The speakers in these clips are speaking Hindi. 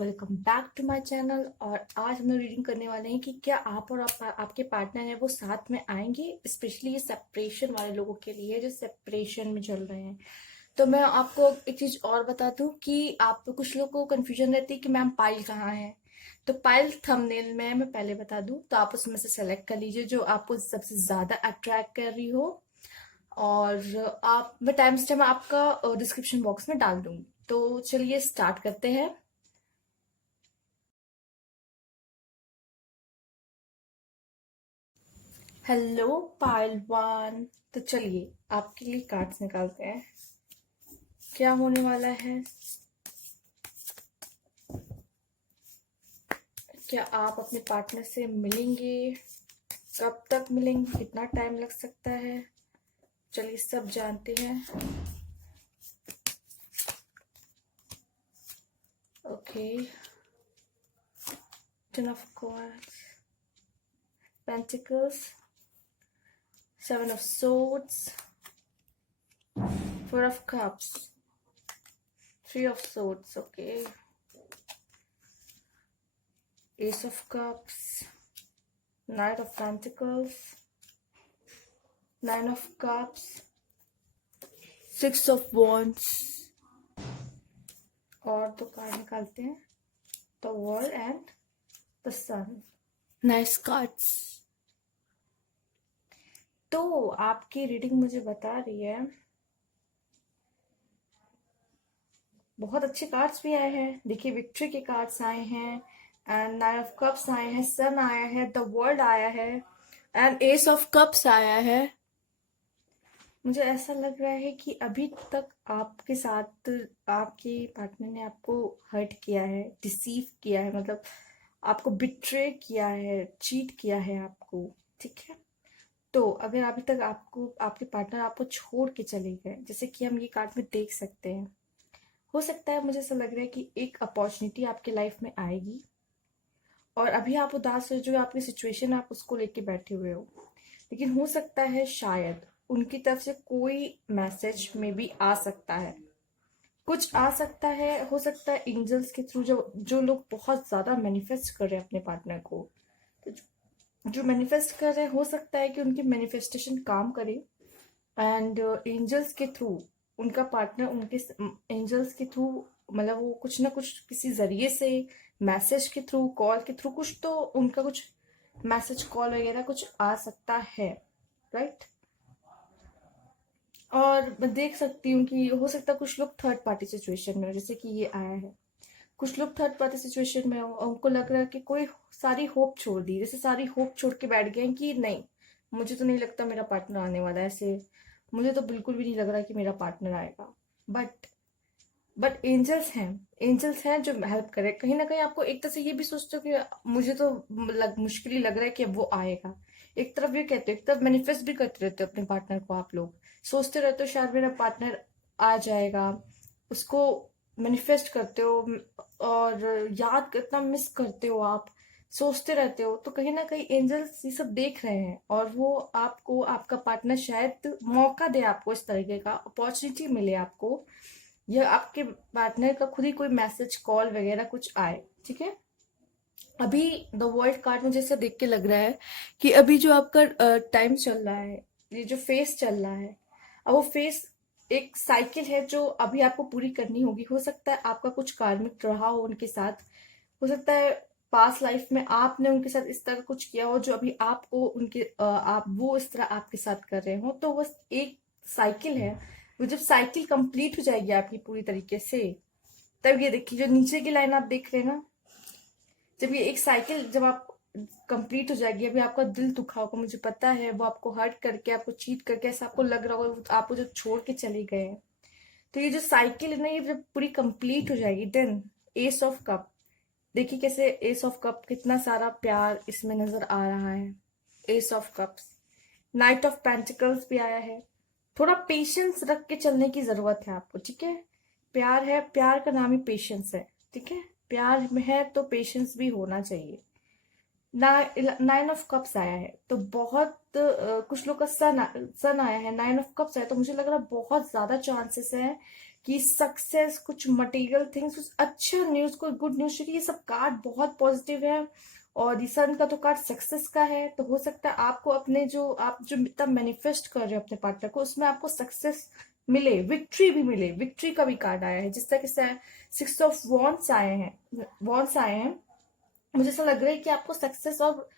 Welcome back to my channel. और आज हम लोग रीडिंग करने वाले हैं कि क्या आप और आपके पार्टनर है वो साथ में आएंगे। स्पेशली ये सेपरेशन वाले लोगों के लिए जो सेपरेशन में चल रहे हैं। तो मैं आपको एक चीज और बता दूं कि आप कुछ लोगों को कंफ्यूजन रहती है कि मैम पायल कहाँ है। तो पायल थंबनेल में मैं पहले बता दूं, तो आप उसमें से सेलेक्ट कर लीजिए जो आपको सबसे ज्यादा अट्रैक्ट कर रही हो। और आप मैं टाइम स्टैम्प आपका डिस्क्रिप्शन बॉक्स में डाल दूंगी। तो चलिए स्टार्ट करते हैं। हेलो पायलवान। तो चलिए आपके लिए कार्ड्स निकालते हैं, क्या होने वाला है। क्या आप अपने पार्टनर से मिलेंगे, कब तक मिलेंगे, कितना टाइम लग सकता है, चलिए सब जानते हैं। Okay, ten of cords, pentacles, seven of swords, four of cups, three of swords, okay, ace of cups, knight of pentacles, nine of cups, six of wands. और दो कार्ड निकालते हैं, the world and the sun. Nice cards. तो आपकी रीडिंग मुझे बता रही है बहुत अच्छे कार्ड्स भी आए हैं। देखिए विक्ट्री के कार्ड्स आए हैं, एंड नाइन ऑफ कप्स आए हैं, सन आया है, द वर्ल्ड आया है, एंड एस ऑफ कप्स आया है। मुझे ऐसा लग रहा है कि अभी तक आपके साथ आपके पार्टनर ने आपको हर्ट किया है, डिसीव किया है, मतलब आपको बिट्रे किया है, चीट किया है आपको। ठीक है, तो अगर अभी तक आपको आपके पार्टनर आपको छोड़ के चले गए, जैसे कि हम ये कार्ड में देख सकते हैं, हो सकता है, मुझे ऐसा लग रहा है कि एक अपॉर्चुनिटी आपके लाइफ में आएगी। और अभी आप उदास हो, जो आपकी सिचुएशन आप उसको लेके बैठे हुए हो, लेकिन हो सकता है शायद उनकी तरफ से कोई मैसेज में भी आ सकता है, कुछ आ सकता है। हो सकता है एंजल्स के थ्रू, जो जो लोग बहुत ज्यादा मैनिफेस्ट कर रहे हैं अपने पार्टनर को, तो जो मैनिफेस्ट कर रहे हैं, हो सकता है कि उनकी मैनिफेस्टेशन काम करे। एंड एंजल्स के थ्रू उनका पार्टनर उनके एंजल्स के थ्रू, मतलब वो कुछ ना कुछ किसी जरिए से, मैसेज के थ्रू, कॉल के थ्रू, कुछ तो उनका कुछ मैसेज कॉल वगैरह कुछ आ सकता है, राइट। और मैं देख सकती हूँ कि हो सकता है कुछ लोग थर्ड पार्टी सिचुएशन में हो, जैसे कि ये आया है, कुछ लोग थर्ड पार्टी सिचुएशन में हो, उनको लग रहा है कि कोई सारी होप छोड़ दी, जैसे सारी होप छोड़ के बैठ गए हैं कि नहीं, मुझे तो नहीं लगता मेरा पार्टनर आने वाला है, ऐसे मुझे तो बिल्कुल भी नहीं लग रहा कि मेरा पार्टनर आएगा। बट एंजल्स हैं जो हेल्प करे। कहीं ना कहीं आपको एक तरह से ये भी सोचते हो कि मुझे तो मुश्किल ही लग रहा है कि अब वो आएगा। एक तरफ ये कहते हो, एक तरफ मैनिफेस्ट भी करते रहते हो अपने पार्टनर को। आप लोग सोचते रहते हो शायद मेरा पार्टनर आ जाएगा, उसको मैनिफेस्ट करते हो, और याद कितना मिस करते हो आप, सोचते रहते हो। तो कहीं ना कहीं एंजल्स ये सब देख रहे हैं, और वो आपको, आपका पार्टनर शायद मौका दे आपको, इस तरीके का अपॉर्चुनिटी मिले आपको, या आपके पार्टनर का खुद ही कोई मैसेज कॉल वगैरह कुछ आए। ठीक है, अभी द वर्ल्ड कार्ड मुझे ऐसा देख के लग रहा है कि अभी जो आपका टाइम चल रहा है, ये जो फेस चल रहा है, अब वो फेस एक साइकिल है जो अभी आपको पूरी करनी होगी। हो सकता है आपका कुछ कार्मिक रहा हो उनके साथ, हो सकता है पास्ट लाइफ में आपने उनके साथ इस तरह कुछ किया हो जो अभी आपको उनके आप वो इस तरह आपके साथ कर रहे हो। तो बस एक साइकिल है, वो जब साइकिल कंप्लीट हो जाएगी आपकी पूरी तरीके से, तब ये देखिए जो नीचे की लाइन आप देख रहे हैं ना, जब ये एक साइकिल जब आप कंप्लीट हो जाएगी, अभी आपका दिल दुखा होगा, मुझे पता है, वो आपको हर्ट करके, आपको चीट करके, ऐसा आपको लग रहा होगा आपको जो छोड़ के चले गए हैं। तो ये जो साइकिल है ना, ये जब पूरी कंप्लीट हो जाएगी, देन एस ऑफ कप, देखिए कैसे एस ऑफ कप, कितना सारा प्यार इसमें नजर आ रहा है। S of cups, knight of pentacles भी आया है। थोड़ा पेशेंस रख के चलने की जरूरत है आपको, ठीक है। प्यार है, प्यार का नाम ही पेशेंस है, ठीक है। प्यार में है तो पेशेंस भी होना चाहिए। नाइन ऑफ कप्स आया है, तो बहुत कुछ लोग का सन आया है, नाइन ऑफ कप्स आया, तो मुझे लग रहा है बहुत ज्यादा चांसेस है कि सक्सेस, कुछ मटेरियल थिंग्स, कुछ अच्छा न्यूज, कोई गुड न्यूज, क्योंकि ये सब कार्ड बहुत पॉजिटिव है। और ये सन का तो कार्ड सक्सेस का है, तो हो सकता है आपको अपने जो आप जो इतना मैनिफेस्ट कर रहे हो अपने पार्टनर को, उसमें आपको सक्सेस मिले, विक्ट्री भी मिले। विक्ट्री का भी कार्ड आया है, जिस तरह से 6 ऑफ वॉन्ड्स आए हैं, वॉन्ड्स आए हैं। मुझे ऐसा लग रहा है कि आपको सक्सेस और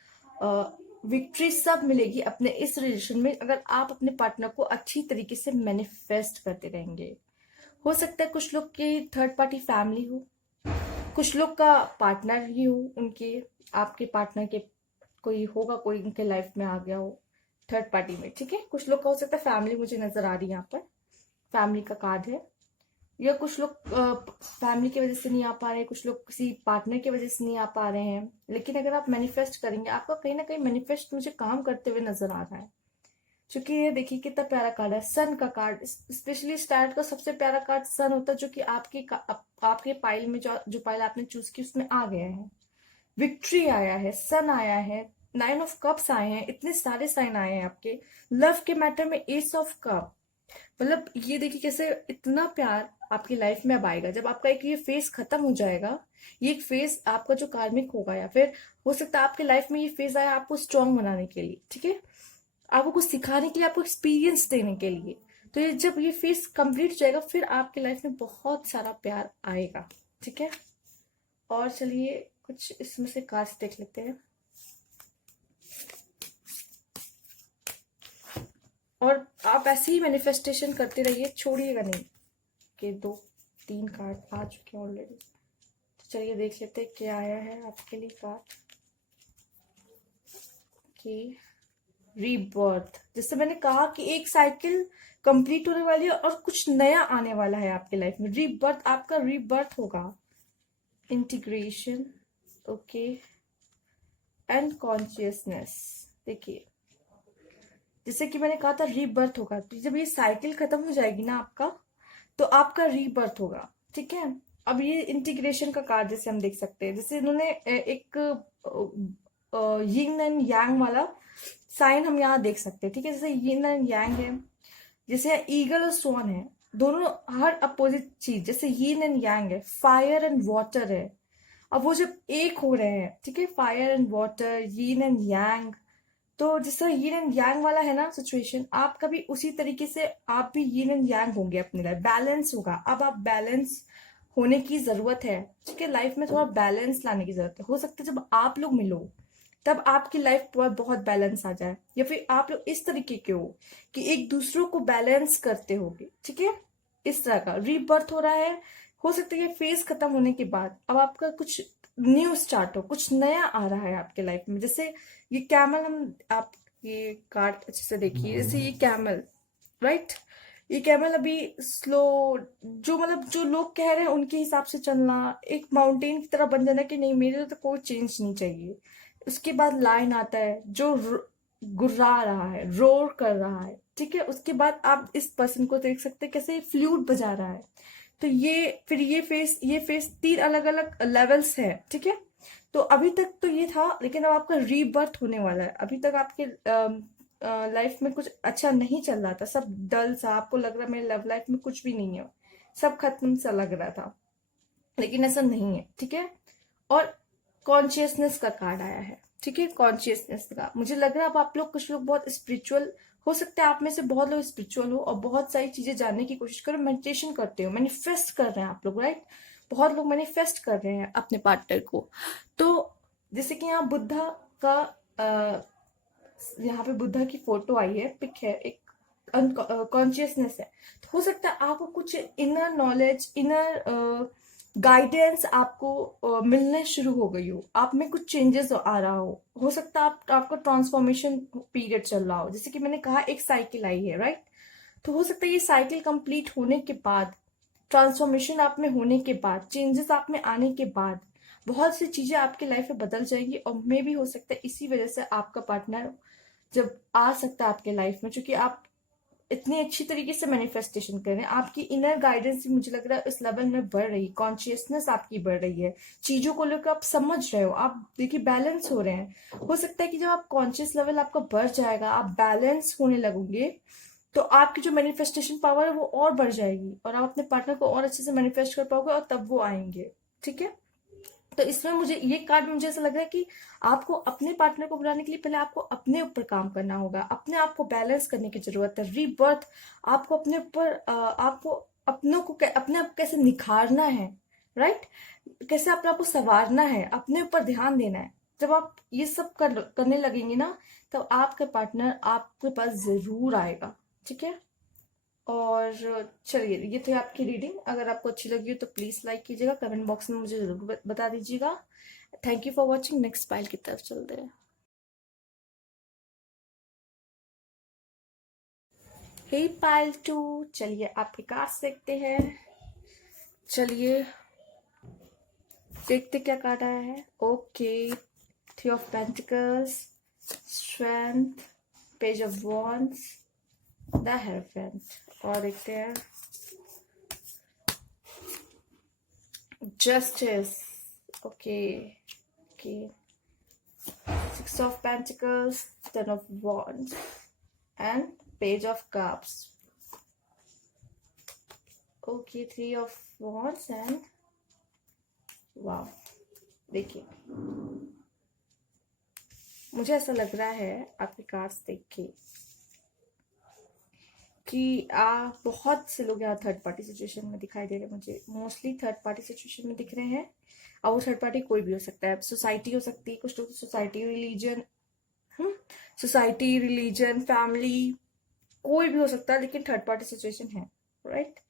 विक्ट्री सब मिलेगी अपने इस रिलेशन में, अगर आप अपने पार्टनर को अच्छी तरीके से मैनिफेस्ट करते रहेंगे। हो सकता है कुछ लोग की थर्ड पार्टी फैमिली हो, कुछ लोग का पार्टनर ही हो, उनके आपके पार्टनर के कोई होगा, कोई उनके लाइफ में आ गया हो थर्ड पार्टी में, ठीक है। कुछ लोग का हो सकता है फैमिली, मुझे नजर आ रही है यहाँ पर, फैमिली का कार्ड है। या कुछ लोग फैमिली की वजह से नहीं आ पा रहे हैं, कुछ लोग किसी पार्टनर की वजह से नहीं आ पा रहे हैं। लेकिन अगर आप मैनिफेस्ट करेंगे, आपका कहीं ना कहीं मैनिफेस्ट मुझे काम करते हुए नजर आ रहा है। क्योंकि ये देखिए कितना प्यारा कार्ड है, सन का कार्ड। स्पेशली स्टार्ट का सबसे प्यारा कार्ड सन होता है, जो कि आपके पाइल में जो पाइल आपने चूज की उसमें आ गया है। विक्ट्री आया है, सन आया है, 9 ऑफ कप्स आए हैं, इतने सारे साइन आए हैं आपके लव के मैटर में। एस ऑफ कप, मतलब ये देखिए कैसे इतना प्यार आपकी लाइफ में अब आएगा, जब आपका एक ये फेज खत्म हो जाएगा। ये एक फेज आपका जो कार्मिक होगा, या फिर हो सकता है आपके लाइफ में ये फेज आया आपको स्ट्रांग बनाने के लिए, ठीक है, आपको कुछ सिखाने के लिए, आपको एक्सपीरियंस देने के लिए। तो ये जब ये फेज कंप्लीट हो जाएगा, फिर आपके लाइफ में बहुत सारा प्यार आएगा, ठीक है। और चलिए कुछ इसमें से कार्ड्स देख लेते हैं। और आप ऐसे ही मैनिफेस्टेशन करते रहिए, छोड़िएगा नहीं। के 2-3 कार्ड आ चुके हैं ऑलरेडी, तो चलिए देख लेते हैं क्या आया है आपके लिए कार्ड। कि रीबर्थ, जैसे मैंने कहा कि एक साइकिल कंप्लीट होने वाली है और कुछ नया आने वाला है आपके लाइफ में। रीबर्थ, आपका रीबर्थ होगा। Integration, okay, and consciousness. देखिए जैसे कि मैंने कहा था रीबर्थ होगा, तो जब ये साइकिल खत्म हो जाएगी ना आपका, तो आपका रीबर्थ होगा, ठीक है। अब ये इंटीग्रेशन का कार्ड जैसे हम देख सकते हैं, जैसे इन्होंने एक यिन एंड यांग वाला साइन हम यहाँ देख सकते हैं, ठीक है। जैसे यिन एंड यांग है, जैसे ईगल और स्वान है, दोनों हर अपोजिट चीज, जैसे यिन एंड यांग है, फायर एंड वाटर है। अब वो जब एक हो रहे हैं, ठीक है, fire and water, yin and yang, तो जिससे यिन एंड यांग वाला है ना सिचुएशन, आपका भी उसी तरीके से आप भी यिन एंड यांग होंगे अपने लाइफ, बैलेंस होगा। अब आप बैलेंस होने की जरूरत है, ठीक है, लाइफ में थोड़ा बैलेंस लाने की जरूरत है। हो सकता है जब आप लोग मिलो तब आपकी लाइफ पर बहुत बैलेंस आ जाए, या फिर आप लोग इस तरीके के हो कि एक दूसरों को बैलेंस करते होगे, ठीक है। इस तरह का रीबर्थ हो रहा है। हो सकता है ये फेज खत्म होने के बाद अब आपका कुछ न्यू स्टार्ट हो, कुछ नया आ रहा है आपके लाइफ में। जैसे ये कैमल, हम आप ये कार्ड अच्छे से देखिए, जैसे ये कैमल, राइट, ये कैमल अभी स्लो, जो मतलब जो लोग कह रहे हैं उनके हिसाब से चलना, एक माउंटेन की तरह बन जाना कि नहीं मेरे तो कोई चेंज नहीं चाहिए। उसके बाद लाइन आता है जो गुर्रा रहा है, रोर कर रहा है, ठीक है। उसके बाद आप इस पर्सन को देख सकते हैं कैसे फ्लूट बजा रहा है। तो ये फिर ये फेस 3 अलग अलग लेवल्स है, ठीक है। तो अभी तक तो ये था, लेकिन अब आपका रीबर्थ होने वाला है। अभी तक आपके लाइफ में कुछ अच्छा नहीं चल रहा था, सब डल सा, आपको लग रहा है मेरे लव लाइफ में कुछ भी नहीं है, सब खत्म सा लग रहा था, लेकिन ऐसा नहीं है, ठीक है। और कॉन्शियसनेस का कार्ड आया है, ठीक है। कॉन्शियसनेस का मुझे लग रहा है अब आप लोग, कुछ लोग बहुत स्पिरिचुअल हो सकता है, आप में से बहुत लोग स्पिरिचुअल हो और बहुत सारी चीजें जानने की कोशिश करो, मेडिटेशन करते हो, मैनिफेस्ट कर रहे हैं आप लोग, राइट। बहुत लोग मैनिफेस्ट कर रहे हैं अपने पार्टनर को। तो जैसे कि यहाँ बुद्धा का यहाँ पे बुद्धा की फोटो आई है, पिक है, एक कॉन्शियसनेस है। तो हो सकता है आपको कुछ इनर नॉलेज, इनर गाइडेंस आपको मिलने शुरू हो गई हो, आप में कुछ चेंजेस आ रहा हो सकता है आपका ट्रांसफॉर्मेशन पीरियड चल रहा हो। जैसे कि मैंने कहा एक साइकिल आई है, राइट। तो हो सकता है ये साइकिल कंप्लीट होने के बाद, ट्रांसफॉर्मेशन आप में होने के बाद, चेंजेस आप में आने के बाद बहुत सी चीजें आपकी लाइफ में बदल जाएंगी। और मे भी हो सकता है इसी वजह से आपका पार्टनर जब आ सकता है आपके लाइफ में, क्योंकि आप इतनी अच्छी तरीके से मैनिफेस्टेशन कर रहे हैं, आपकी इनर गाइडेंस भी मुझे लग रहा है इस लेवल में बढ़ रही है, कॉन्शियसनेस आपकी बढ़ रही है, चीजों को लेकर आप समझ रहे हो, आप देखिए बैलेंस हो रहे हैं। हो सकता है कि जब आप कॉन्शियस लेवल आपका बढ़ जाएगा, आप बैलेंस होने लगोगे, तो आपकी जो मैनिफेस्टेशन पावर है वो और बढ़ जाएगी और आप अपने पार्टनर को और अच्छे से मैनिफेस्ट कर पाओगे और तब वो आएंगे। ठीक है, तो इसमें मुझे ये कार्ड में मुझे ऐसा लग रहा है कि आपको अपने पार्टनर को बुलाने के लिए पहले आपको अपने ऊपर काम करना होगा, अपने आप को बैलेंस करने की जरूरत है। रीबर्थ, आपको अपने ऊपर आपको अपने आप को कैसे निखारना है, राइट, कैसे अपने आप को संवारना है, अपने ऊपर ध्यान देना है। जब आप ये सब करने लगेंगे ना, तब आपका पार्टनर आपके पास जरूर आएगा। ठीक है, और चलिए, ये थी आपकी रीडिंग। अगर आपको अच्छी लगी हो तो प्लीज लाइक कीजिएगा, कमेंट बॉक्स में मुझे जरूर बता दीजिएगा। Thank you for watching. Next pile की तरफ चलते हैं। हे पाइल 2, चलिए आपके कार्ड्स देखते हैं। चलिए देखते क्या कार्ड आया है। Okay, three of pentacles, strength, page of wands, the hierophant. और देखते हैं justice. Okay okay, six of pentacles, ten of wands and page of cups. Okay, three of wands and wow. देखिए, मुझे ऐसा लग रहा है आपके कार्ड्स देख के कि बहुत से लोग यहाँ थर्ड पार्टी सिचुएशन में दिखाई दे रहे हैं। मुझे मोस्टली थर्ड पार्टी सिचुएशन में दिख रहे हैं, और वो थर्ड पार्टी कोई भी हो सकता है। सोसाइटी हो सकती है, कुछ लोग society, religion, society, religion, family, कोई भी हो सकता है, लेकिन थर्ड पार्टी सिचुएशन है, राइट।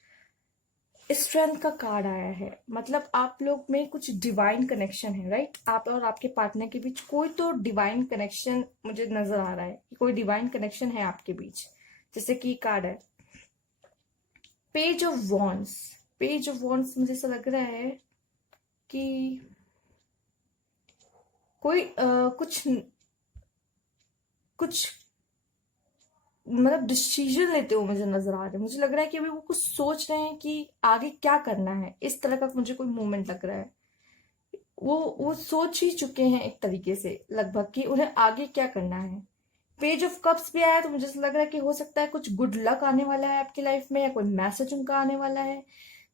स्ट्रेंथ का कार्ड आया है, मतलब आप लोग में कुछ डिवाइन कनेक्शन है, राइट। आप और आपके पार्टनर के बीच कोई तो डिवाइन कनेक्शन मुझे नजर आ रहा है कि कोई डिवाइन कनेक्शन है आपके बीच। जैसे कि कार्ड है page of wands. Page of wands मुझे ऐसा लग रहा है कि कोई कुछ कुछ मतलब डिसीजन लेते हुए मुझे नजर आ रहे हैं। मुझे लग रहा है कि अभी वो कुछ सोच रहे हैं कि आगे क्या करना है, इस तरह का मुझे कोई मूवमेंट लग रहा है। वो सोच ही चुके हैं एक तरीके से लगभग कि उन्हें आगे क्या करना है। पेज ऑफ कप्स भी आया, तो मुझे ऐसा लग रहा है कि हो सकता है कुछ गुड लक आने वाला है आपकी लाइफ में, या कोई मैसेज उनका आने वाला है।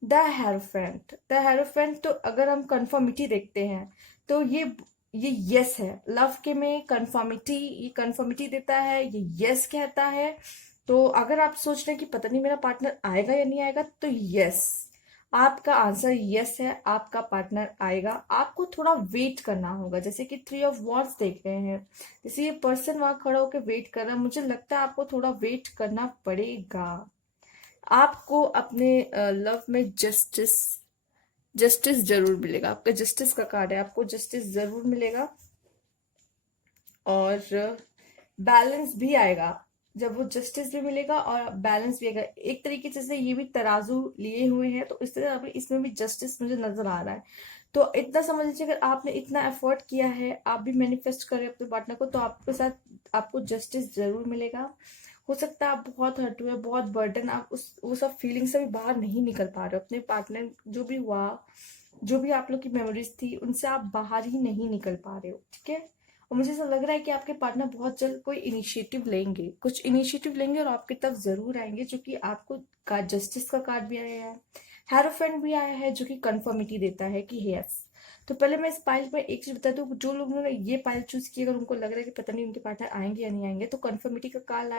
द हेरोफेंट, द हेरोफेंट, तो अगर हम कंफर्मिटी देखते हैं तो ये यस है। लव के में कंफर्मिटी, ये कंफर्मिटी देता है, ये यस कहता है। तो अगर आप सोच रहे हैं कि पता नहीं मेरा पार्टनर आएगा या नहीं आएगा, तो यस, आपका आंसर यस है, आपका पार्टनर आएगा। आपको थोड़ा वेट करना होगा, जैसे कि थ्री ऑफ वॉन्ड्स देख रहे हैं, जैसे ये पर्सन वहां खड़ा होकर वेट कर रहा है। मुझे लगता है आपको थोड़ा वेट करना पड़ेगा। आपको अपने लव में जस्टिस, जस्टिस जरूर मिलेगा। आपका जस्टिस का कार्ड है, आपको जस्टिस जरूर मिलेगा और बैलेंस भी आएगा। जब वो जस्टिस भी मिलेगा और बैलेंस भी आएगा, एक तरीके से ये भी तराजू लिए हुए हैं, तो इस तरह अभी इसमें भी जस्टिस मुझे नजर आ रहा है। तो इतना समझ लीजिए, अगर आपने इतना एफर्ट किया है, आप भी मैनिफेस्ट करें अपने पार्टनर को, तो आपके साथ आपको जस्टिस जरूर मिलेगा। हो सकता है आप बहुत हर्ट हुए, बहुत बर्डन, आप उस वो सब फीलिंग से भी बाहर नहीं निकल पा रहे हो। अपने पार्टनर जो भी हुआ, जो भी आप लोग की मेमोरीज थी, उनसे आप बाहर ही नहीं निकल पा रहे हो। ठीक है, और मुझे ऐसा लग रहा है कि आपके पार्टनर बहुत जल्द कोई इनिशिएटिव लेंगे, कुछ इनिशिएटिव लेंगे और आपकी तरफ जरूर आएंगे, जो कि आपको जस्टिस का कार्ड भी आया है, हेरोफेंट भी आया है, जो कि कंफर्मिटी देता है कि यस। तो पहले मैं इस पाइल में एक चीज बता दूं, जो लोगों ने ये पाइल चूज की, अगर उनको लग रहा है कि पता नहीं उनके पार्टनर आएंगे या नहीं आएंगे, तो कंफर्मिटी का कार्ड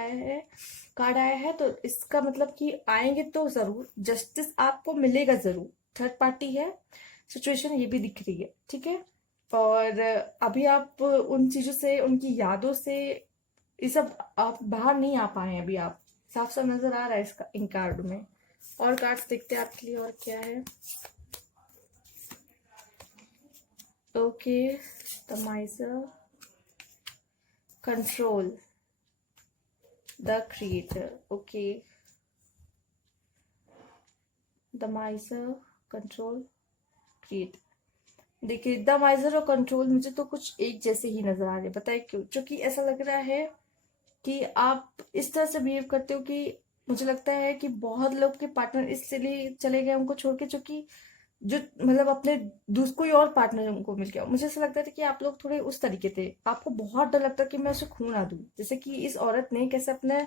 आया है, तो इसका मतलब कि आएंगे तो जरूर, जस्टिस आपको मिलेगा जरूर। थर्ड पार्टी है सिचुएशन, ये भी दिख रही है। ठीक है, और अभी आप उन चीजों से, उनकी यादों से, ये सब आप बाहर नहीं आ पाए हैं अभी। आप साफ साफ नजर आ रहा है इसका इन कार्ड में। और कार्ड्स देखते हैं आपके लिए और क्या है। Okay, the माइजर, control, the creator. Okay, the माइजर, control, creator. देखिए, द माइजर और कंट्रोल मुझे तो कुछ एक जैसे ही नजर आ रहे हैं। पता है क्यों? क्योंकि ऐसा लग रहा है कि आप इस तरह से बिहेव करते हो कि मुझे लगता है कि बहुत लोग के पार्टनर इसलिए चले गए उनको छोड़ के, जो कि जो मतलब अपने कोई और पार्टनर को मिल गया। मुझे ऐसा लगता था कि आप लोग थोड़े उस तरीके थे, आपको बहुत डर लगता कि मैं उसे खो ना दूं। जैसे कि इस औरत ने कैसे अपने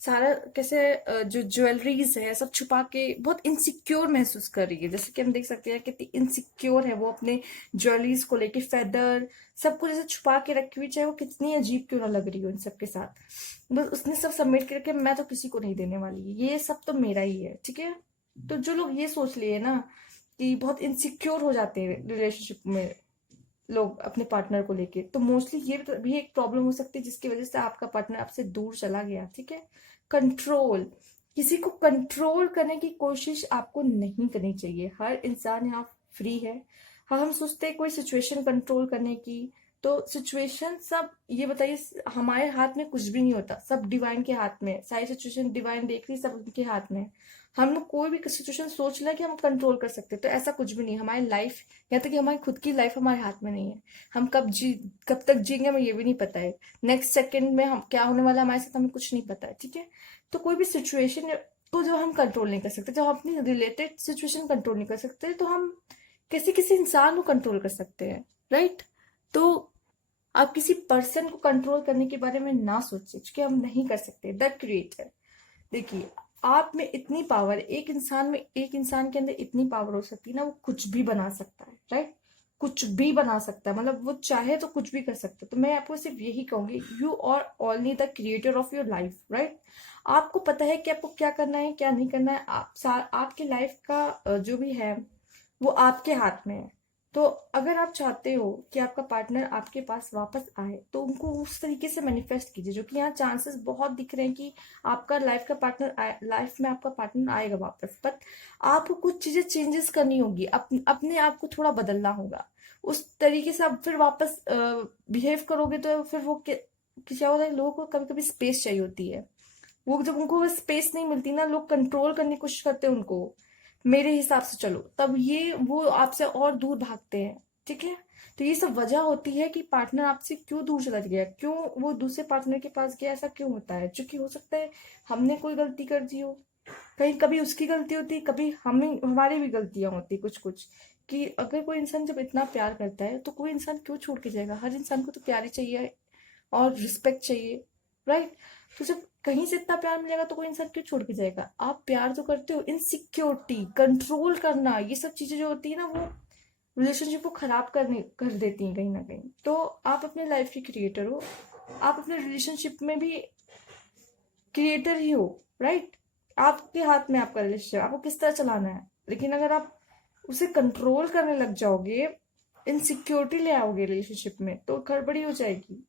सारा कैसे जो ज्वेलरीज है सब छुपा के बहुत इनसिक्योर महसूस कर रही है। जैसे कि हम देख सकते हैं कितनी इनसिक्योर है वो अपने ज्वेलरीज को लेके, फेदर सब कुछ ऐसे छुपा के रखी हुई, चाहे वो कितनी अजीब क्यों ना लग रही हो इन सबके साथ। बस उसने सब सबमिट करके मैं तो किसी को नहीं देने वाली, ये सब तो मेरा ही है, ठीक है। तो जो लोग ये सोच लिए ना कि बहुत इनसिक्योर हो जाते हैं रिलेशनशिप में लोग अपने पार्टनर को लेके, तो मोस्टली ये भी एक प्रॉब्लम हो सकती है जिसकी वजह से आपका पार्टनर आपसे दूर चला गया, ठीक है। कंट्रोल, किसी को कंट्रोल करने की कोशिश आपको नहीं करनी चाहिए। हर इंसान यहाँ फ्री है। हाँ, हम सोचते हैं कोई सिचुएशन कंट्रोल करने की, तो सिचुएशन सब ये बताइए, हमारे हाथ में कुछ भी नहीं होता, सब डिवाइन के हाथ में है। सारी सिचुएशन डिवाइन देख रही, सब उनके हाथ में है। हम लोग कोई भी सिचुएशन सोच लें कि हम कंट्रोल कर सकते हैं, तो ऐसा कुछ भी नहीं। हमारी लाइफ, यहाँ तक कि हमारी खुद की लाइफ हमारे हाथ में नहीं है। हम कब तक जिएंगे हमें ये भी नहीं पता है। नेक्स्ट सेकंड में हम क्या होने वाला है हमारे साथ हमें कुछ नहीं पता है, ठीक है। तो कोई भी सिचुएशन को जो हम कंट्रोल नहीं कर सकते, जब हम अपनी रिलेटेड सिचुएशन कंट्रोल नहीं कर सकते, तो हम किसी किसी इंसान को कंट्रोल कर सकते हैं, राइट। तो आप किसी पर्सन को कंट्रोल करने के बारे में ना सोचिए, क्योंकि हम नहीं कर सकते। द क्रिएटर, देखिए आप में इतनी पावर, एक इंसान के अंदर इतनी पावर हो सकती है ना, वो कुछ भी बना सकता है, राइट। कुछ भी बना सकता है, मतलब वो चाहे तो कुछ भी कर सकता है। तो मैं आपको सिर्फ यही कहूंगी, you are only the creator of your life, right. आपको पता है कि आपको क्या करना है क्या नहीं करना है। आपकी लाइफ का जो भी है वो आपके हाथ में है। तो अगर आप चाहते हो कि आपका पार्टनर आपके पास वापस आए, तो उनको उस तरीके से मैनिफेस्ट कीजिए, जो कि यहाँ चांसेस बहुत दिख रहे हैं कि आपका लाइफ में आपका पार्टनर आएगा वापस। बट आपको कुछ चीजें चेंजेस करनी होगी, अपने आप को थोड़ा बदलना होगा। उस तरीके से आप फिर वापस बिहेव करोगे तो फिर वो क्या होता है, लोगों को कभी कभी स्पेस चाहिए होती है। वो जब उनको वो स्पेस नहीं मिलती ना, लोग कंट्रोल करने की कोशिश करते हैं उनको, मेरे हिसाब से चलो, तब ये वो आपसे और दूर भागते हैं, ठीक है। तो ये सब वजह होती है कि पार्टनर आपसे क्यों दूर चला गया, क्यों वो दूसरे पार्टनर के पास गया, ऐसा क्यों होता है। क्योंकि हो सकता है हमने कोई गलती कर दी हो, कहीं कभी उसकी गलती होती, कभी हमें हमारी भी गलतियां होती कुछ कुछ। कि अगर कोई इंसान जब इतना प्यार करता है तो कोई इंसान क्यों छोड़ के जाएगा। हर इंसान को तो प्यार ही चाहिए और रिस्पेक्ट चाहिए, राइट। तो जब कहीं से इतना प्यार मिलेगा तो कोई इंसान क्यों छोड़ के जाएगा। आप प्यार तो करते हो, इनसिक्योरिटी, कंट्रोल करना, ये सब चीजें जो होती है ना, वो रिलेशनशिप को खराब कर देती हैं कहीं ना कहीं। तो आप अपने लाइफ के क्रिएटर हो, आप अपने रिलेशनशिप में भी क्रिएटर ही हो, राइट। आपके हाथ में आपका रिलेशनशिप, आपको किस तरह चलाना है। लेकिन अगर आप उसे कंट्रोल करने लग जाओगे, इनसिक्योरिटी ले आओगे रिलेशनशिप में, तो गड़बड़ी हो जाएगी।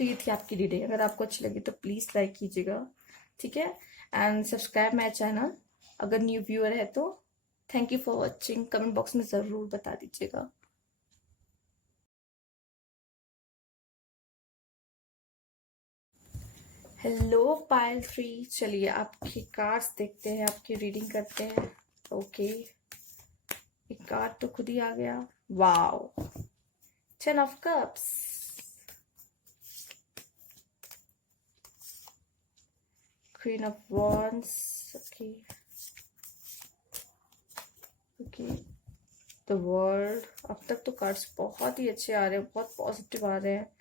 तो ये थी आपकी रीडिंग। अगर आपको अच्छी लगी तो प्लीज लाइक कीजिएगा, ठीक है। एंड सब्सक्राइब माई चैनल अगर न्यू व्यूअर है तो। Thank you for watching. Comment box में जरूर बता दीजिएगा। हेलो पायल 3, चलिए आपकी कार्ड्स देखते हैं, आपकी रीडिंग करते हैं। ओके, एक कार्ड तो खुद ही आ गया। Wow, 10 of cups, queen of wands, okay okay, the world. अब तक तो कार्ड्स बहुत ही अच्छे आ रहे हैं, बहुत पॉजिटिव आ रहे हैं।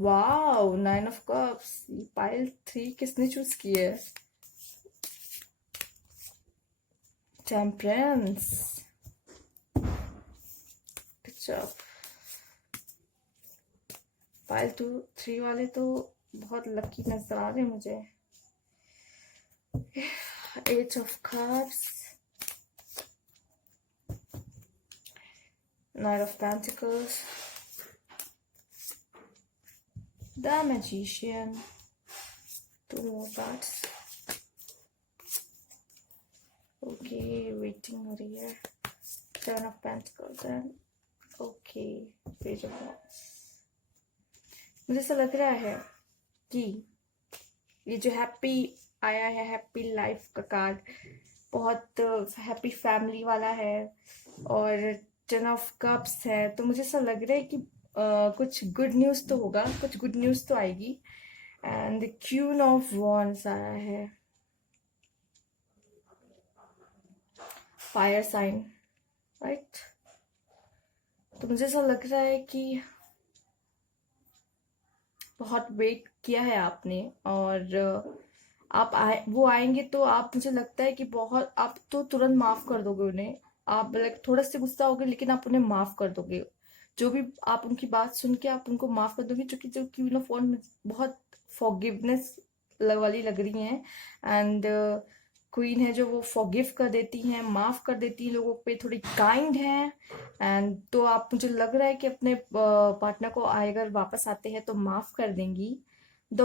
Wow, 9 of cups. पाइल 3 किसने चूज की है। टेम्परेंस, अच्छा। पाइल 3 वाले तो बहुत लकी नजर आ रहे हैं मुझे। 8 of cups, 9 of pentacles, the magician, 2 more cards. Okay, waiting हो रही है। 7 of Pentacles and okay, Page of Wands. मुझे ऐसा लग रहा है कि ये जो हैप्पी आया है, हैप्पी लाइफ का कार्ड, बहुत हैप्पी फैमिली वाला है और 10 ऑफ कप्स है। तो मुझे ऐसा लग रहा है कि कुछ गुड न्यूज तो होगा, कुछ गुड न्यूज तो आएगी। And the queen of wands आया है। Fire sign, right. तो मुझे ऐसा लग रहा है कि बहुत वेट किया है आपने, और आप वो आएंगे तो आप, मुझे लगता है कि बहुत, आप तो तुरंत माफ कर दोगे उन्हें। आप लाइक थोड़ा सा गुस्सा होगे, लेकिन आप उन्हें माफ कर दोगे। जो भी आप उनकी बात सुन के आप उनको माफ कर दोगे, क्योंकि जो कि फोन में बहुत फॉरगिवनेस वाली लग रही हैं। एंड क्वीन है जो वो फॉरगिव कर देती हैं, माफ कर देती हैं लोगों पे, थोड़ी काइंड हैं। एंड तो आप, मुझे लग रहा है कि अपने पार्टनर को अगर वापस आते हैं तो माफ कर देंगी। द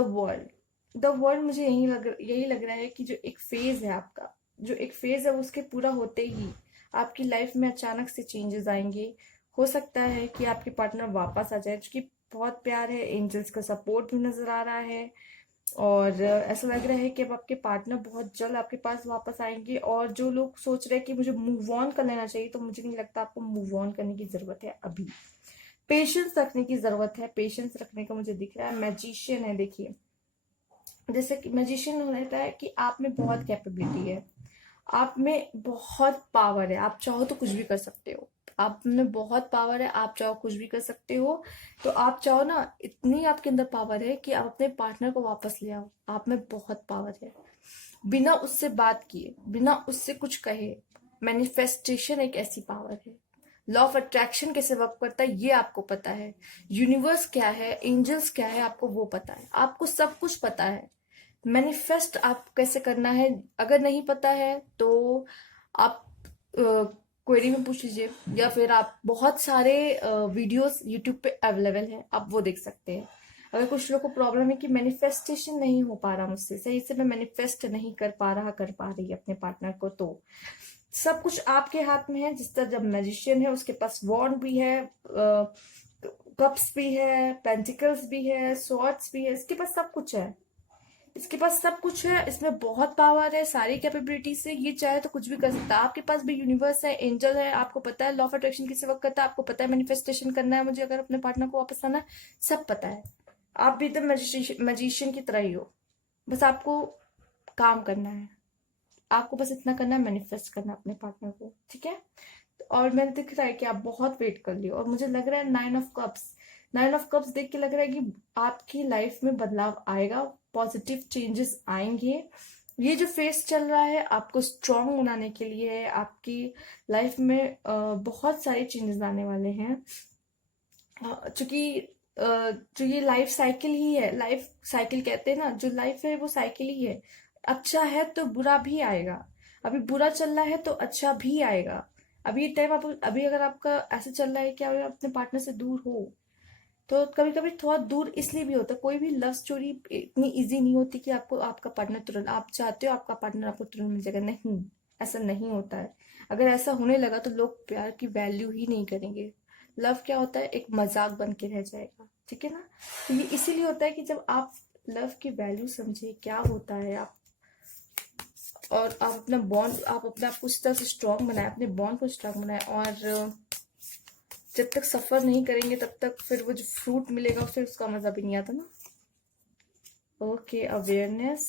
वर्ल्ड मुझे यही लग रहा है कि जो एक फेज है आपका, जो एक फेज है उसके पूरा होते ही आपकी लाइफ में अचानक से चेंजेस आएंगे। हो सकता है कि आपके पार्टनर वापस आ जाए, क्योंकि बहुत प्यार है, एंजल्स का सपोर्ट भी नजर आ रहा है। और ऐसा लग रहा है कि अब आपके पार्टनर बहुत जल्द आपके पास वापस आएंगे। और जो लोग सोच रहे हैं कि मुझे मूव ऑन कर लेना चाहिए, तो मुझे नहीं लगता आपको मूव ऑन करने की जरूरत है अभी। पेशेंस रखने की जरूरत है, पेशेंस रखने का मुझे दिख रहा है। मैजिशियन है, देखिए, जैसे कि मैजिशियन रहता है कि आप में बहुत कैपेबिलिटी है, आप में बहुत पावर है, आप चाहो तो कुछ भी कर सकते हो। आप में बहुत पावर है, आप चाहो कुछ भी कर सकते हो। तो आप चाहो ना, इतनी आपके अंदर पावर है कि आप अपने पार्टनर को वापस ले आओ। आप में बहुत पावर है, बिना उससे बात किए, बिना उससे कुछ कहे। मैनिफेस्टेशन एक ऐसी पावर है। लॉ ऑफ अट्रैक्शन कैसे वर्क करता है ये आपको पता है। यूनिवर्स क्या है, एंजल्स क्या है, आपको वो पता है। आपको सब कुछ पता है। मैनिफेस्ट आप कैसे करना है, अगर नहीं पता है तो आप क्वेरी में पूछ लीजिए, या फिर आप बहुत सारे वीडियोस यूट्यूब पे अवेलेबल है, आप वो देख सकते हैं। अगर कुछ लोगों को प्रॉब्लम है कि मैनिफेस्टेशन नहीं हो पा रहा मुझसे सही से, मैं मैनिफेस्ट नहीं कर पा रहा, कर पा रही अपने पार्टनर को, तो सब कुछ आपके हाथ में है। जिस तरह जब मैजिशियन है उसके पास वॉन्ड भी है, कप्स भी है, पेंटिकल्स भी है, स्वॉर्ड्स भी है, इसके पास सब कुछ है। इसके पास सब कुछ है, इसमें बहुत पावर है, सारी कैपेबिलिटी से ये चाहे तो कुछ भी कर सकता है। आपके पास भी यूनिवर्स है, एंजल है, आपको पता है लॉ ऑफ अट्रैक्शन किसे वर्क करता है, आपको पता है मैनिफेस्टेशन करना है मुझे अगर अपने पार्टनर को वापस आना है, सब पता है। आप भी एकदम मैजिशियन की तरह ही हो, बस आपको काम करना है। आपको बस इतना करना है, मैनिफेस्ट करना है अपने पार्टनर को, ठीक है। और मैंने दिख रहा है कि आप बहुत वेट कर लियो, और मुझे लग रहा है 9 ऑफ कप्स, 9 ऑफ कप्स देख के लग रहा है कि आपकी लाइफ में बदलाव आएगा, पॉजिटिव चेंजेस आएंगे। ये जो फेस चल रहा है आपको स्ट्रांग बनाने के लिए है। आपकी लाइफ में बहुत सारे चेंजेस आने वाले हैं। चूंकि जो ये लाइफ साइकिल ही है, लाइफ साइकिल कहते हैं ना, जो लाइफ है वो साइकिल ही है। अच्छा है तो बुरा भी आएगा, अभी बुरा चल रहा है तो अच्छा भी आएगा। अभी टाइम आप, अभी अगर आपका ऐसा चल रहा है कि आप अपने पार्टनर से दूर हो, तो कभी कभी थोड़ा दूर इसलिए भी होता है। कोई भी लव स्टोरी इतनी इजी नहीं होती कि आपको आपका पार्टनर तुरंत, आप चाहते हो आपका पार्टनर आपको तुरंत मिल जाएगा, नहीं, ऐसा नहीं होता है। अगर ऐसा होने लगा तो लोग प्यार की वैल्यू ही नहीं करेंगे। लव क्या होता है, एक मजाक बन के रह जाएगा, ठीक है ना। तो ये इसीलिए होता है कि जब आप लव की वैल्यू समझे क्या होता है, आप, और आप अपना बॉन्ड, आप अपने आप को इस तरह से स्ट्रांग बनाए, अपने बॉन्ड को स्ट्रांग बनाए। और जब तक सफर नहीं करेंगे तब तक फिर वो जो फ्रूट मिलेगा फिर उसका मजा भी नहीं आता ना। Okay, awareness,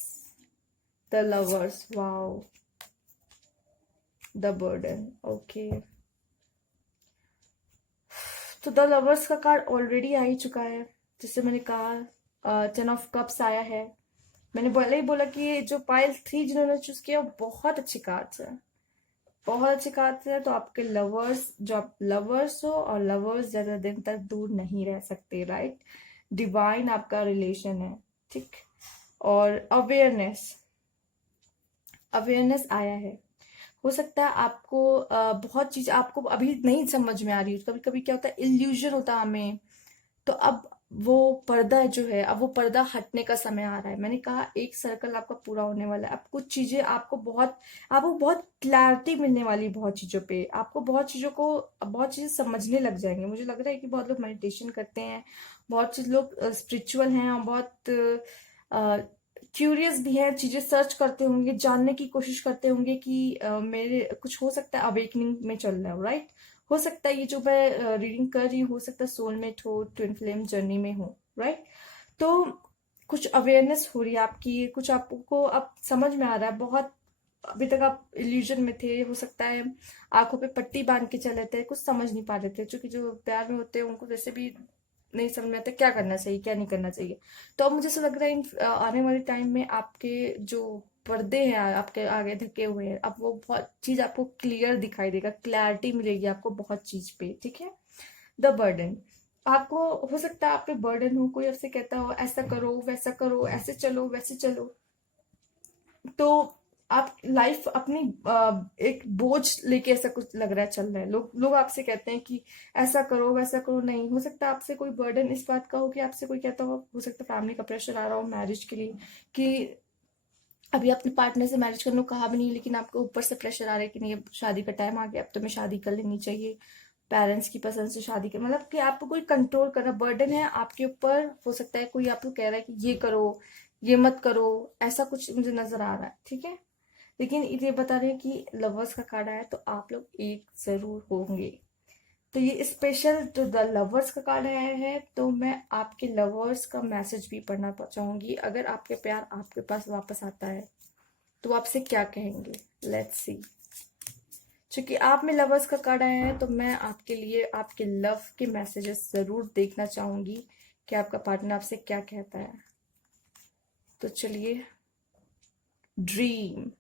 the lovers, wow, the burden, okay. तो द लवर्स का कार्ड ऑलरेडी आ ही चुका है, जिससे मैंने कहा 10 ऑफ कप्स आया है। मैंने पहले ही बोला कि ये जो पाइल 3 जिन्होंने चूज किया वो बहुत अच्छी कार्ड्स है, बहुत अच्छी कार्ड्स है। तो आपके लवर्स, जो आप लवर्स हो, और लवर्स ज्यादा दिन तक दूर नहीं रह सकते, राइट। डिवाइन आपका रिलेशन है, ठीक। और अवेयरनेस, अवेयरनेस आया है। हो सकता है आपको बहुत चीज आपको अभी नहीं समझ में आ रही हो। कभी कभी क्या होता है, इल्यूजन होता है हमें। तो अब वो पर्दा जो है, अब वो पर्दा हटने का समय आ रहा है। मैंने कहा एक सर्कल आपका पूरा होने वाला है। अब कुछ चीजें आपको बहुत क्लैरिटी मिलने वाली है बहुत चीजों पे। आपको बहुत चीजें समझने लग जाएंगे। मुझे लग रहा है कि बहुत लोग मेडिटेशन करते हैं, बहुत चीज लोग स्पिरिचुअल हैं, और बहुत क्यूरियस भी है, चीजें सर्च करते होंगे, जानने की कोशिश करते होंगे कि मेरे कुछ हो सकता है अवेकनिंग में चल रहा है, राइट। हो सकता है ये जो मैं रीडिंग कर रही हूँ, हो सकता है सोलमेट हो, ट्विन फ्लेम जर्नी में हो, राइट। तो कुछ अवेयरनेस हो रही है आपकी, कुछ आपको अब समझ में आ रहा है। बहुत अभी तक आप इल्यूजन में थे, हो सकता है आंखों पे पट्टी बांध के चले थे, कुछ समझ नहीं पा रहे थे, क्योंकि जो प्यार में होते हैं उनको वैसे भी नहीं समझ में आता क्या करना चाहिए क्या नहीं करना चाहिए। तो अब मुझे ऐसा लग रहा है आने वाले टाइम में आपके जो पर्दे हैं आपके आगे ढके हुए हैं, अब वो बहुत चीज आपको क्लियर दिखाई देगा, क्लैरिटी मिलेगी आपको बहुत चीज पे, ठीक है। द बर्डन, आपको हो सकता है आप पे बर्डन हो, कोई आपसे कहता हो ऐसा करो वैसा करो, ऐसे चलो वैसे चलो, तो आप लाइफ अपनी एक बोझ लेके ऐसा कुछ लग रहा है चल रहा है, लोग लोग आपसे कहते हैं कि ऐसा करो वैसा करो, नहीं हो सकता आपसे कोई बर्डन इस बात का हो कि आपसे कोई कहता हो सकता है फैमिली का प्रेशर आ रहा हो मैरिज के लिए, कि अभी अपने पार्टनर से मैरिज करने को कहा भी नहीं, लेकिन आपको ऊपर से प्रेशर आ रहा है कि नहीं अब शादी का टाइम आ गया, अब तुम्हें शादी कर लेनी चाहिए, पेरेंट्स की पसंद से शादी कर, मतलब कि आपको कोई कंट्रोल करना बर्डन है आपके ऊपर, हो सकता है कोई आपको कह रहा है कि ये करो ये मत करो, ऐसा कुछ मुझे नजर आ रहा है, ठीक है। लेकिन ये बता रहे हैं कि लवर्स का कार्ड आया तो आप लोग एक जरूर होंगे। तो ये स्पेशल जो द लवर्स का कार्ड आया है, तो मैं आपके लवर्स का मैसेज भी पढ़ना चाहूंगी, अगर आपके प्यार आपके पास वापस आता है तो आपसे क्या कहेंगे, लेट्स सी। क्योंकि आप में लवर्स का कार्ड आया है तो मैं आपके लिए आपके लव के मैसेजेस जरूर देखना चाहूंगी कि आपका पार्टनर आपसे क्या कहता है। तो चलिए, dream,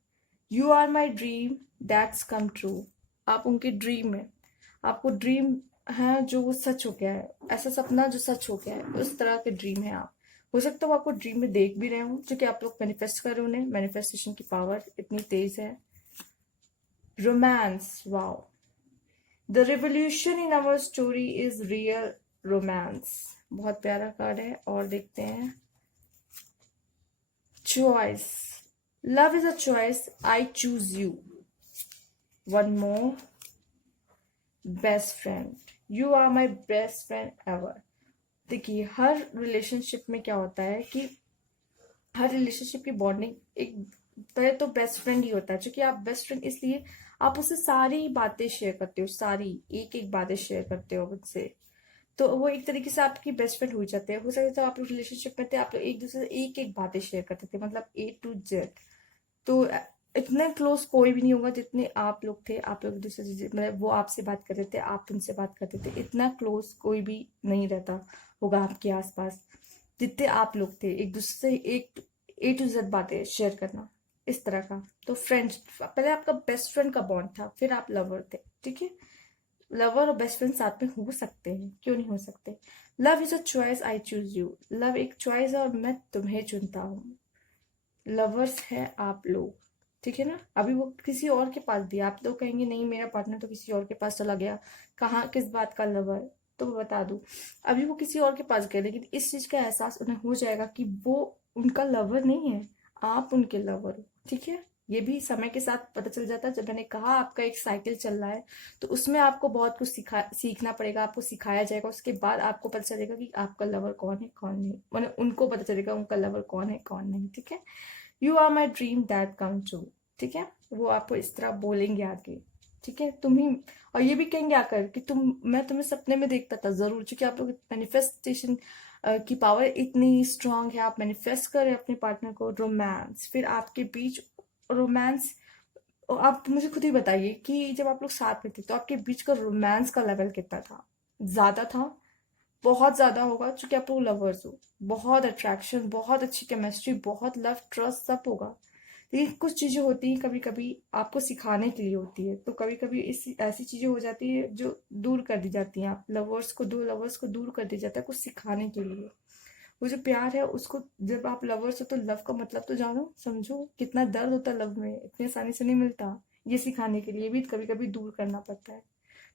you are my dream that's come true, आप उनके ड्रीम में, आपको ड्रीम है जो वो सच हो गया है, ऐसा सपना जो सच हो गया है, उस तरह के ड्रीम है आप, हो सकता है वो आपको ड्रीम में देख भी रहे हो, क्योंकि आप लोग मैनिफेस्ट कर रहे हो, उन्हें मैनिफेस्टेशन की पावर इतनी तेज है। Romance, wow, the revolution in our story is real romance, बहुत प्यारा कार्ड है। और देखते हैं, choice, love is a choice, I choose you, one more, best friend, you are my best friend ever. देखिए हर रिलेशनशिप में क्या होता है कि हर रिलेशनशिप की बॉन्डिंग एक पहले तो बेस्ट फ्रेंड ही होता है, क्योंकि आप बेस्ट फ्रेंड इसलिए आप उससे सारी बातें शेयर करते हो, सारी एक एक बातें शेयर करते हो उससे, तो वो एक तरीके से आपकी बेस्ट फ्रेंड हो जाते हैं। हो सकता है आप लोग रिलेशनशिप में थे, आप लोग एक दूसरे से एक एक बातें शेयर करते थे, मतलब A to Z। तो इतने क्लोज कोई भी नहीं होगा जितने आप लोग थे, आप लोग एक दूसरे से मतलब वो आपसे बात करते थे आप उनसे बात करते थे, इतना क्लोज कोई भी नहीं रहता होगा आपके आसपास जितने आप लोग थे, एक दूसरे से एक A to Z बातें शेयर करना, इस तरह का। तो फ्रेंड्स, पहले आपका बेस्ट फ्रेंड का बॉन्ड था, फिर आप लवर थे, ठीक है। लवर और बेस्ट फ्रेंड साथ में हो सकते हैं, क्यों नहीं हो सकते। Love is a choice, I choose you, love एक चॉइस है और मैं तुम्हें चुनता हूँ। लवर्स है आप लोग, ठीक है ना। अभी वो किसी और के पास भी, आप लोग कहेंगे नहीं मेरा पार्टनर तो किसी और के पास चला गया, कहाँ किस बात का लवर, तो मैं बता दूं अभी वो किसी और के पास गए, लेकिन इस चीज का एहसास उन्हें हो जाएगा कि वो उनका लवर नहीं है, आप उनके लवर हो, ठीक है। ये भी समय के साथ पता चल जाता है, जब मैंने कहा आपका एक साइकिल चल रहा है तो उसमें आपको बहुत कुछ सीखना पड़ेगा, आपको सिखाया जाएगा, उसके बाद आपको पता चलेगा कि आपका लवर कौन है कौन नहीं, मतलब उनको पता चलेगा उनका लवर कौन है कौन नहीं, ठीक है। You are my dream that come true, ठीक है, वो आपको इस तरह बोलेंगे आगे, ठीक है। तुम ही, और ये भी कहेंगे आकर कि मैं तुम्हें सपने में देखता था जरूर, क्योंकि आप लोग मैनिफेस्टेशन की पावर इतनी स्ट्रांग है, आप मैनिफेस्ट करें अपने पार्टनर को। रोमांस, फिर आपके बीच रोमांस, आप मुझे खुद ही बताइए कि जब आप लोग साथ में थे तो आपके बीच का रोमांस का लेवल कितना था, ज्यादा था, बहुत ज्यादा होगा, क्योंकि आप लोग लवर्स हो, बहुत अट्रैक्शन, बहुत अच्छी केमिस्ट्री, बहुत लव ट्रस्ट सब होगा। लेकिन कुछ चीजें होती हैं कभी कभी आपको सिखाने के लिए होती है, तो कभी कभी इस ऐसी चीजें हो जाती है जो दूर कर दी जाती हैं, आप लवर्स को, दो लवर्स को दूर कर दिया जाता है कुछ सिखाने के लिए। वो जो प्यार है उसको, जब आप लवर्स हो तो लव का मतलब तो जानो समझो, कितना दर्द होता है लव में, इतनी आसानी से नहीं मिलता, ये सिखाने के लिए भी कभी कभी दूर करना पड़ता है।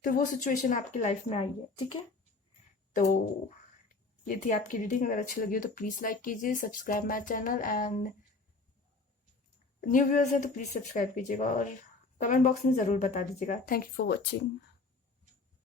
तो वो सिचुएशन आपकी लाइफ में आई है, ठीक है। तो ये थी आपकी रीडिंग, अगर अच्छी लगी हो तो प्लीज लाइक कीजिए, subscribe my channel, and new viewers है तो प्लीज सब्सक्राइब कीजिएगा और कमेंट बॉक्स में जरूर बता दीजिएगा। Thank you for watching.